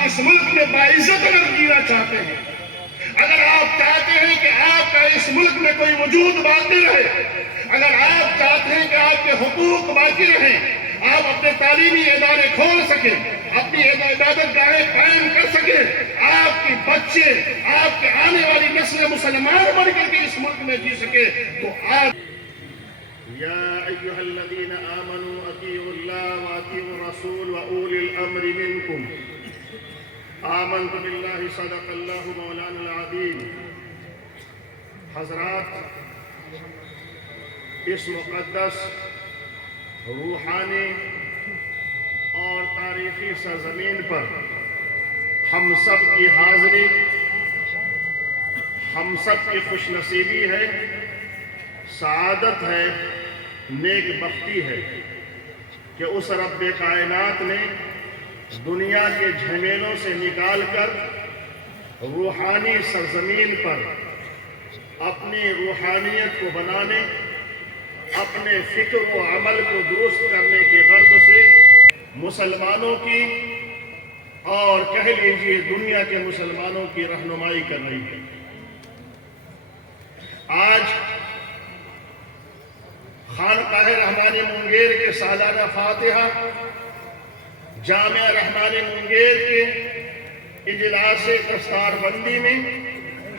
آپ اس ملک میں باعزت اگر جینا چاہتے ہیں، اگر آپ چاہتے ہیں کہ آپ کا اس ملک میں کوئی وجود باقی رہے، اگر آپ چاہتے ہیں کہ آپ کے حقوق باقی رہیں، آپ اپنے تعلیمی ادارے کھول سکیں، اپنی عبادت گاہیں قائم کر سکیں، آپ کے بچے، آپ کے آنے والی نسل مسلمان بن کر کے اس ملک میں جی سکے، تو آپ یا ایھا الذین آمنوا اطیعوا اللہ واطیعوا الرسول واولی الامر منکم آمنت باللہ صدق اللہ مولانا العظیم۔ حضرات، اس مقدس، روحانی اور تاریخی سرزمین پر ہم سب کی حاضری، ہم سب کی خوش نصیبی ہے، سعادت ہے، نیک بختی ہے کہ اس رب کائنات نے دنیا کے جھمیلوں سے نکال کر روحانی سرزمین پر اپنی روحانیت کو بنانے، اپنے فکر و عمل کو درست کرنے کے غرض سے مسلمانوں کی اور کہہ لیجیے دنیا کے مسلمانوں کی رہنمائی کر رہی ہے۔ آج خانقاہ رحمانی منگیر کے سالانہ فاتحہ، جامعہ رحمانی منگیر کے اجلاس دستار بندی میں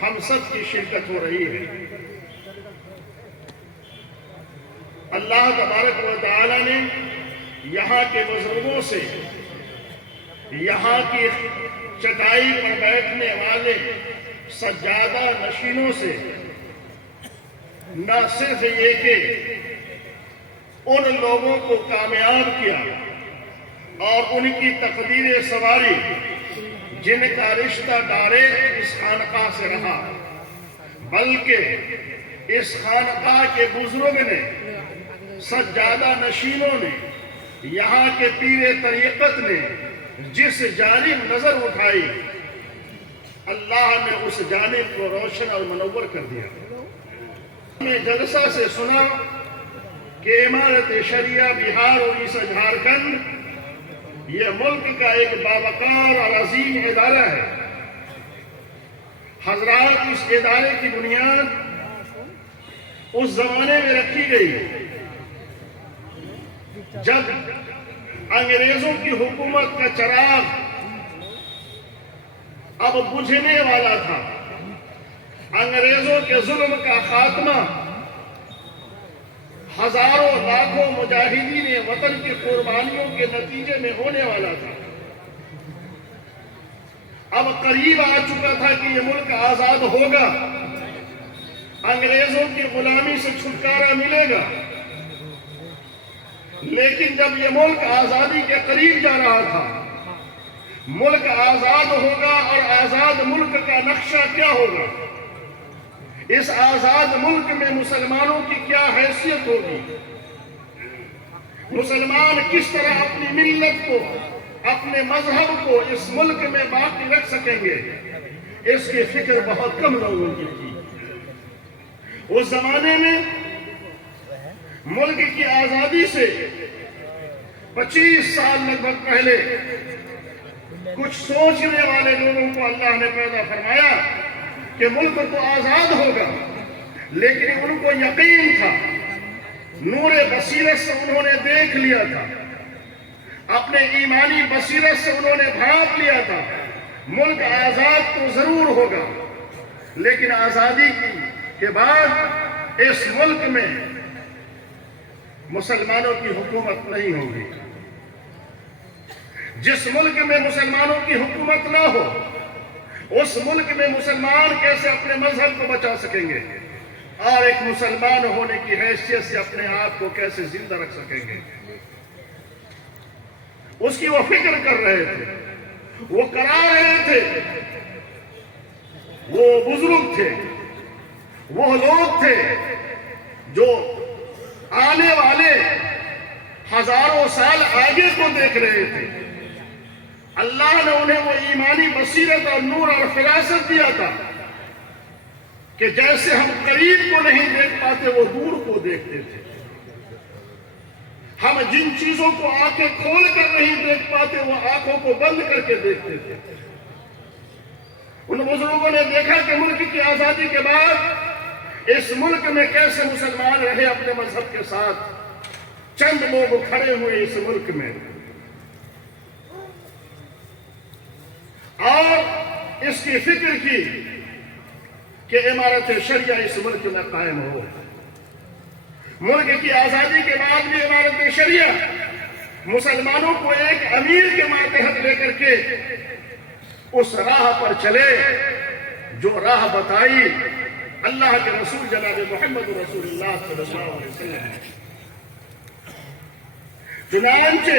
ہم سب کی شرکت ہو رہی ہے۔ اللہ تبارک و تعالی نے یہاں کے بزرگوں سے، یہاں کی چٹائی پر بیٹھنے والے سجادہ نشینوں سے نہ صرف یہ کہ ان لوگوں کو کامیاب کیا اور ان کی تقدیر سواری جن کا رشتہ ڈائریکٹ اس خانقاہ سے رہا، بلکہ اس خانقاہ کے بزرگ نے، سجادہ نشینوں نے، یہاں کے پیر طریقت نے جس جانب نظر اٹھائی، اللہ نے اس جانب کو روشن اور منور کر دیا۔ ہم نے جلسہ سے سنا کہ امارت شریعہ بہار اڑیسہ جھارکھنڈ یہ ملک کا ایک باوقار اور عظیم ادارہ ہے۔ حضرات، اس ادارے کی بنیاد اس زمانے میں رکھی گئی جب انگریزوں کی حکومت کا چراغ اب بجھنے والا تھا۔ انگریزوں کے ظلم کا خاتمہ ہزاروں لاکھوں مجاہدین وطن کی قربانیوں کے نتیجے میں ہونے والا تھا۔ اب قریب آ چکا تھا کہ یہ ملک آزاد ہوگا، انگریزوں کی غلامی سے چھٹکارا ملے گا۔ لیکن جب یہ ملک آزادی کے قریب جا رہا تھا، ملک آزاد ہوگا اور آزاد ملک کا نقشہ کیا ہوگا، اس آزاد ملک میں مسلمانوں کی کیا حیثیت ہوگی، مسلمان کس طرح اپنی ملت کو، اپنے مذہب کو اس ملک میں باقی رکھ سکیں گے، اس کی فکر بہت کم لوگوں کی تھی۔ اس زمانے میں ملک کی آزادی سے 25 سال لگ بھگ پہلے کچھ سوچنے والے لوگوں کو اللہ نے پیدا فرمایا کہ ملک تو آزاد ہوگا، لیکن ان کو یقین تھا، نور بصیرت سے انہوں نے دیکھ لیا تھا، اپنے ایمانی بصیرت سے انہوں نے بھانپ لیا تھا، ملک آزاد تو ضرور ہوگا، لیکن آزادی کے بعد اس ملک میں مسلمانوں کی حکومت نہیں ہوگی۔ جس ملک میں مسلمانوں کی حکومت نہ ہو، اس ملک میں مسلمان کیسے اپنے مذہب کو بچا سکیں گے اور ایک مسلمان ہونے کی حیثیت سے اپنے آپ کو کیسے زندہ رکھ سکیں گے؟ اس کی وہ فکر کر رہے تھے، وہ کرا رہے تھے۔ وہ بزرگ تھے، وہ لوگ تھے جو آنے والے ہزاروں سال آگے کو دیکھ رہے تھے۔ اللہ نے انہیں وہ ایمانی بصیرت اور نور اور فراست دیا تھا کہ جیسے ہم قریب کو نہیں دیکھ پاتے وہ دور کو دیکھتے تھے۔ ہم جن چیزوں کو آنکھیں کھول کر نہیں دیکھ پاتے وہ آنکھوں کو بند کر کے دیکھتے تھے۔ ان بزرگوں نے دیکھا کہ ملک کی آزادی کے بعد اس ملک میں کیسے مسلمان رہے اپنے مذہب کے ساتھ، چند لوگ کھڑے ہوئے اس ملک میں اور اس کی فکر کی کہ عمارت شریعہ اس ملک میں قائم ہو۔ ملک کی آزادی کے بعد بھی عمارت شریعہ مسلمانوں کو ایک امیر کے ماتحت لے کر کے اس راہ پر چلے جو راہ بتائی اللہ کے رسول جناب محمد رسول اللہ صلی اللہ علیہ وسلم۔ چنانچہ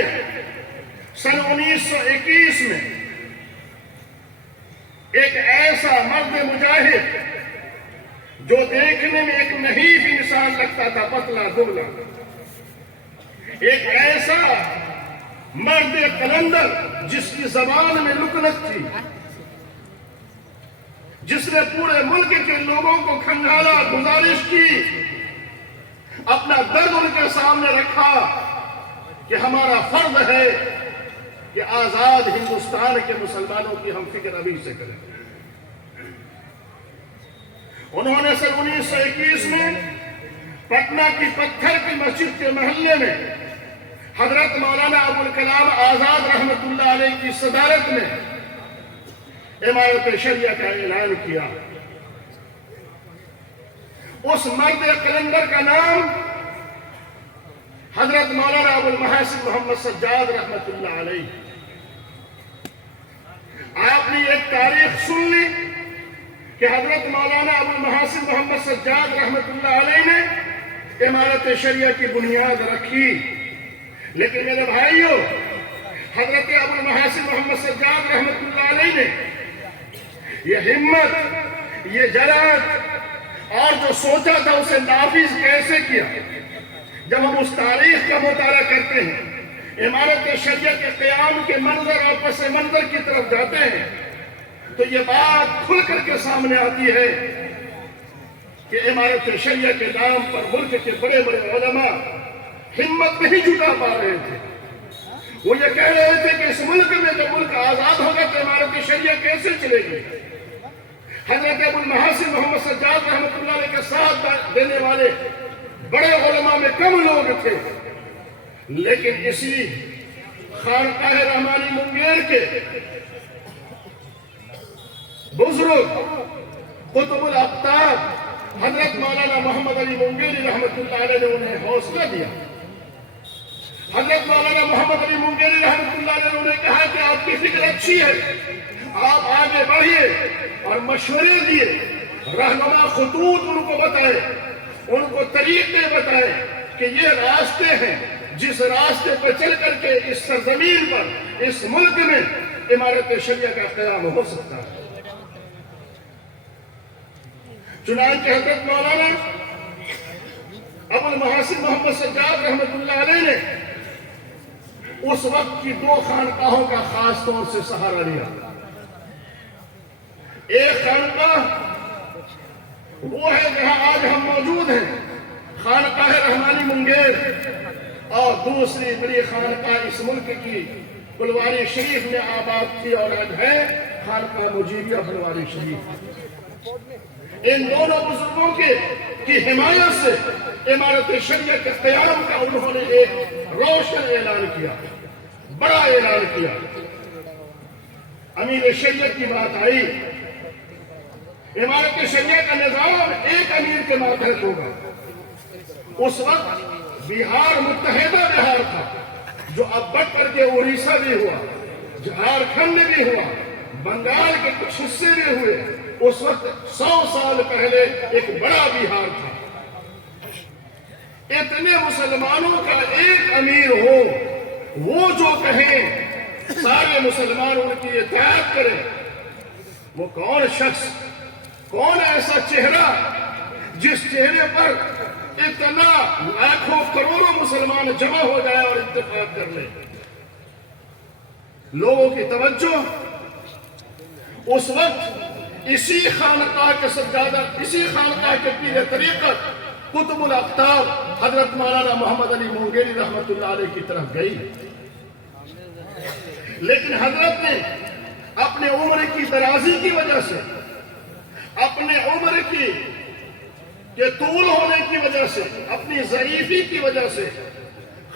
سن 1921 میں ایک ایسا مرد مجاہد جو دیکھنے میں ایک نحیف انسان لگتا تھا، پتلا دبلا، ایک ایسا مرد قلندر جس کی زبان میں لکنت تھی، جس نے پورے ملک کے لوگوں کو کھنگالا، گزارش کی، اپنا درد ان کے سامنے رکھا کہ ہمارا فرض ہے کہ آزاد ہندوستان کے مسلمانوں کی ہم فکر ابھی سے کریں۔ انہوں نے سن 1921 میں پٹنہ کی پتھر کی مسجد کے محلے میں حضرت مولانا ابوالکلام آزاد رحمت اللہ علیہ کی صدارت میں عمارت شریعہ کا اعلان کیا۔ اس مرد قلندر کا نام حضرت مولانا ابوالمحاسن محمد سجاد رحمت اللہ علیہ۔ آپ نے ایک تاریخ سن لی کہ حضرت مولانا ابوالمحاسن محمد سجاد رحمت اللہ علیہ نے عمارت شریعہ کی بنیاد رکھی، لیکن میرے بھائیوں، حضرت ابوالمحاسن محمد سجاد رحمت اللہ علیہ نے یہ ہمت، یہ جرأت اور جو سوچا تھا اسے نافذ کیسے کیا؟ جب ہم اس تاریخ کا مطالعہ کرتے ہیں، عمارت شریعہ کے قیام کے منظر اور پس منظر کی طرف جاتے ہیں، تو یہ بات کھل کر کے سامنے آتی ہے کہ عمارت شریعہ کے نام پر ملک کے بڑے بڑے علماء ہمت نہیں جٹا پا رہے تھے۔ وہ یہ کہہ رہے تھے کہ اس ملک میں جب ملک آزاد ہوگا تو عمارت شریعہ کیسے چلے گی؟ حضرت ابوالمحاسن محمد سجاد رحمت اللہ علیہ کے ساتھ دینے والے بڑے علماء میں کم لوگ تھے، لیکن اسی خانقاہ رحمانی منگیر کے بزرگ قطب الاقطاب حضرت مولانا محمد علی منگیری رحمت اللہ علیہ نے انہیں حوصلہ دیا۔ حضرت مولانا محمد علی منگیری رحمت اللہ علیہ نے انہیں کہا کہ آپ کی فکر اچھی ہے، آپ آگے بڑھیے اور مشورے دیے، رہنما خطوط ان کو بتائے، ان کو طریقے بتائے کہ یہ راستے ہیں جس راستے پر چل کر کے اس سرزمین پر، اس ملک میں عمارت شریعہ کا قیام ہو سکتا ہے۔ چنانچہ حضرت مولانا ابوالمحاسن محمد سجاد رحمت اللہ علیہ نے اس وقت کی دو خانقاہوں کا خاص طور سے سہارا لیا۔ ایک خانقاہ وہ ہے جہاں آج ہم موجود ہیں، خانقاہ رحمانی منگیر، اور دوسری بڑی خانقاہ اس ملک کی پلواری شریف میں آباد تھی اور آج ہے خانقاہ مجیبیہ پلواری شریف۔ ان دونوں بزرگوں کی حمایت سے عمارت شریعہ کے قیام کا انہوں نے ایک روشن اعلان کیا، بڑا اعلان کیا۔ امیر شریعت کی بات آئی، عمارت شریعہ کا نظام ایک امیر کے ماتحت ہوگا۔ اس وقت بہار متحدہ بہار تھا، جو اب بڑھ کر کے اڑیسہ بھی ہوا، جھارکھنڈ بھی ہوا، بنگال کے کچھ حصے بھی ہوئے۔ اس وقت 100 سال پہلے ایک بڑا بہار تھا۔ اتنے مسلمانوں کا ایک امیر ہو، وہ جو کہیں سارے مسلمان ان کی اطاعت کریں، وہ کون شخص، کون ایسا چہرہ جس چہرے پر اتنا لاکھوں کروڑوں مسلمان جمع ہو جائے اور اتفاق کر لے؟ لوگوں کی توجہ اس وقت اسی خانقاہ کے سجادہ، اسی خانقاہ کے پیر طریقت قطب الاقطاب حضرت مولانا محمد علی مونگیری رحمت اللہ علیہ کی طرف گئی، لیکن حضرت نے اپنے عمر کی درازی کی وجہ سے، اپنے عمر کے طول ہونے کی وجہ سے، اپنی ضعیفی کی وجہ سے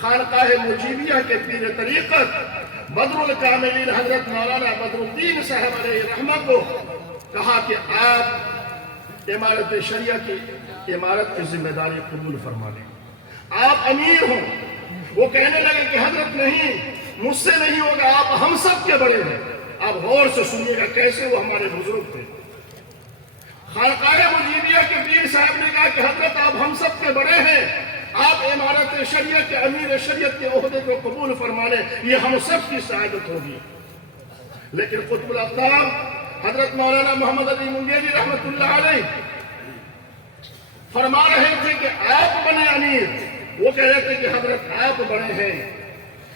خانقاہ مجیبیہ کے پیر طریقت بدر الکاملین حضرت مولانا بدر الدین صاحب علیہ رحمہ کو کہا کہ آپ امارت شریعہ کی امارت کی ذمہ داری قبول فرما لیں، آپ امیر ہوں۔ وہ کہنے لگے کہ حضرت نہیں، مجھ سے نہیں ہوگا، آپ ہم سب کے بڑے ہیں۔ آپ غور سے سنیے گا کیسے وہ ہمارے بزرگ تھے۔ خانقاہ مجیبیہ کے پیر صاحب نے کہا کہ حضرت آپ ہم سب کے بڑے ہیں، آپ امارت شریعت کے امیر شریعت کے عہدے کو قبول فرما لیں، یہ ہم سب کی سعادت ہوگی۔ لیکن قطب الاقطاب حضرت مولانا محمد علی مونگیری رحمت اللہ علیہ فرما رہے تھے کہ آپ بنے امیر، وہ کہہ رہے تھے کہ حضرت آپ بڑے ہیں۔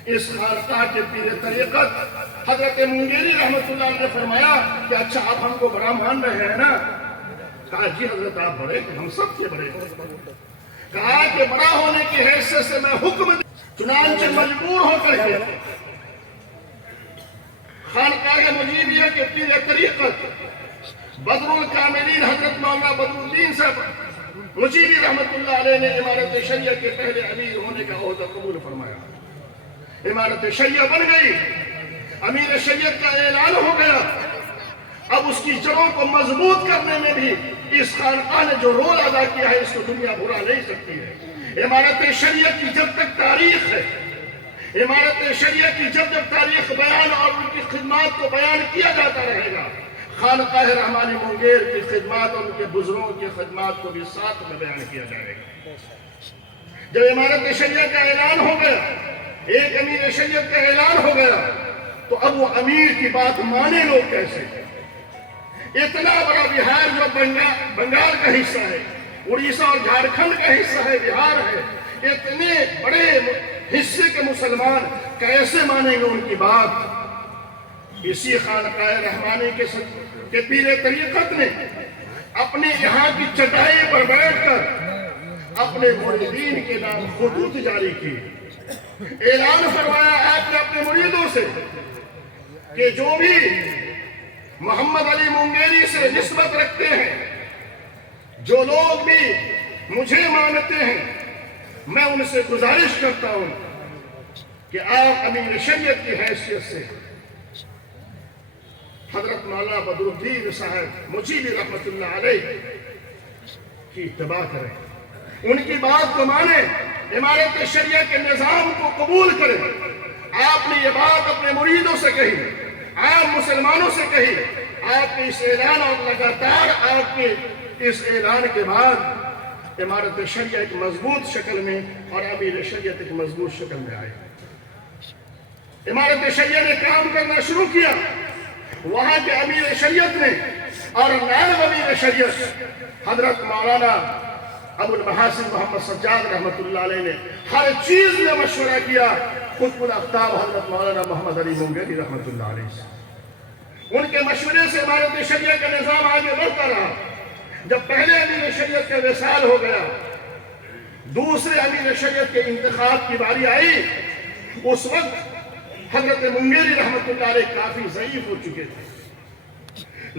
اس خانقاہ کے پیر طریقت حضرت مونگیری رحمت اللہ علیہ نے فرمایا کہ اچھا آپ ہم کو بڑا مان رہے ہیں نا؟ کہا جی حضرت آپ بڑے ہیں، ہم سب کے بڑے ہیں۔ کہا کہ بڑا ہونے کی حیثیت سے میں حکم چنانچہ مجبور ہو کر کے خانقاہ مجیبیہ کے پیر طریقت بدر الکاملین حضرت مولانا بدر الدین صاحب مجیبی رحمت اللہ علیہ نے امارت شریعہ کے پہلے امیر ہونے کا عہدہ قبول فرمایا۔ امارت شریعہ بن گئی، امیر شریعت کا اعلان ہو گیا۔ اب اس کی جڑوں کو مضبوط کرنے میں بھی اس خانقاہ نے جو رول ادا کیا ہے اس کو دنیا بھلا نہیں سکتی ہے۔ امارت شریعت کی جب تک تاریخ ہے، امارت شریعت کی جب تک تاریخ بیان اور ان کی خدمات کو بیان کیا جاتا رہے گا، خانقاہ رحمانی مونگیر کی خدمات اور ان کے بزرگوں کی خدمات کو بھی ساتھ میں بیان کیا جائے گا۔ جب امارت شریعہ کا اعلان ہو گیا، ایک امیر شریعت کا اعلان ہو گیا، تو اب وہ امیر کی بات مانے لوگ کیسے؟ اتنا بڑا بہار جو بنگال کا حصہ ہے، اڑیسہ اور جھارکھنڈ کا حصہ ہے، بہار ہے، اتنے بڑے حصے کے مسلمان کیسے مانیں گے ان کی بات؟ اسی خانقاہ رحمانی کے پیر طریقت نے اپنے یہاں کی چٹائی پر بیٹھ کر اپنے مریدین کے نام خطوط جاری کی، اعلان فرمایا آپ نے اپنے مریدوں سے کہ جو بھی محمد علی مونگیری سے نسبت رکھتے ہیں، جو لوگ بھی مجھے مانتے ہیں، میں ان سے گزارش کرتا ہوں کہ آپ امیر شریعت کی حیثیت سے حضرت مولانا بدر الدین صاحب مجیبی رحمت اللہ علیہ کی اتباع کریں، ان کی بات کو مانیں، امارت شریعہ کے نظام کو قبول کریں۔ آپ نے یہ بات اپنے مریدوں سے کہی، عام مسلمانوں سے کہی۔ آپ کے اس اعلان اور لگاتار آپ کے اس اعلان کے بعد امارت شریعہ ایک مضبوط شکل میں اور امیر شریعت ایک مضبوط شکل میں آئے۔ امارت شریعہ نے کام کرنا شروع کیا، وہاں کے امیر شریعت نے اور نائب امیر شریعت حضرت مولانا ابو المحاسن محمد سجاد رحمت اللہ علیہ نے ہر چیز میں مشورہ کیا قطب الاقطاب حضرت مولانا محمد علی مونگیری رحمت اللہ علیہ سے۔ ان کے مشورے سے امارت شریعہ کا نظام آگے بڑھتا رہا۔ جب پہلے امیر شریعت کا وصال ہو گیا، دوسرے امیر شریعت کے انتخاب کی باری آئی، اس وقت حضرت مونگیری رحمت اللہ علیہ کافی ضعیف ہو چکے تھے،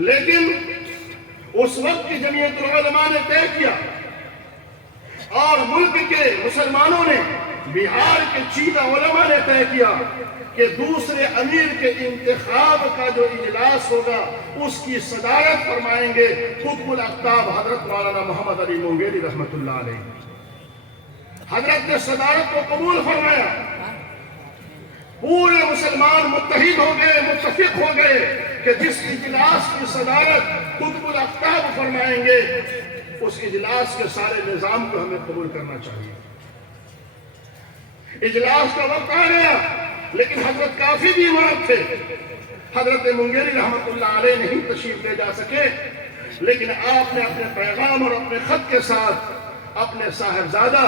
لیکن اس وقت کی جمعیت العلماء نے طے کیا اور ملک کے مسلمانوں نے، بہار کے چیدہ علماء نے طے کیا کہ دوسرے امیر کے انتخاب کا جو اجلاس ہوگا اس کی صدارت فرمائیں گے قطب الاقطاب حضرت مولانا محمد علی مونگیری رحمت اللہ علیہ۔ حضرت نے صدارت کو قبول فرمایا، پورے مسلمان متحد ہو گئے، متفق ہو گئے کہ جس اجلاس کی صدارت قطب الاقطاب فرمائیں گے اس اجلاس کے سارے نظام کو ہمیں قبول کرنا چاہیے۔ اجلاس کا وقت آ گیا، لیکن حضرت کافی بیمار تھے، حضرت مونگیری رحمت اللہ علیہ نہیں تشریف لے جا سکے، لیکن آپ نے اپنے پیغام اور اپنے خط کے ساتھ اپنے صاحبزادہ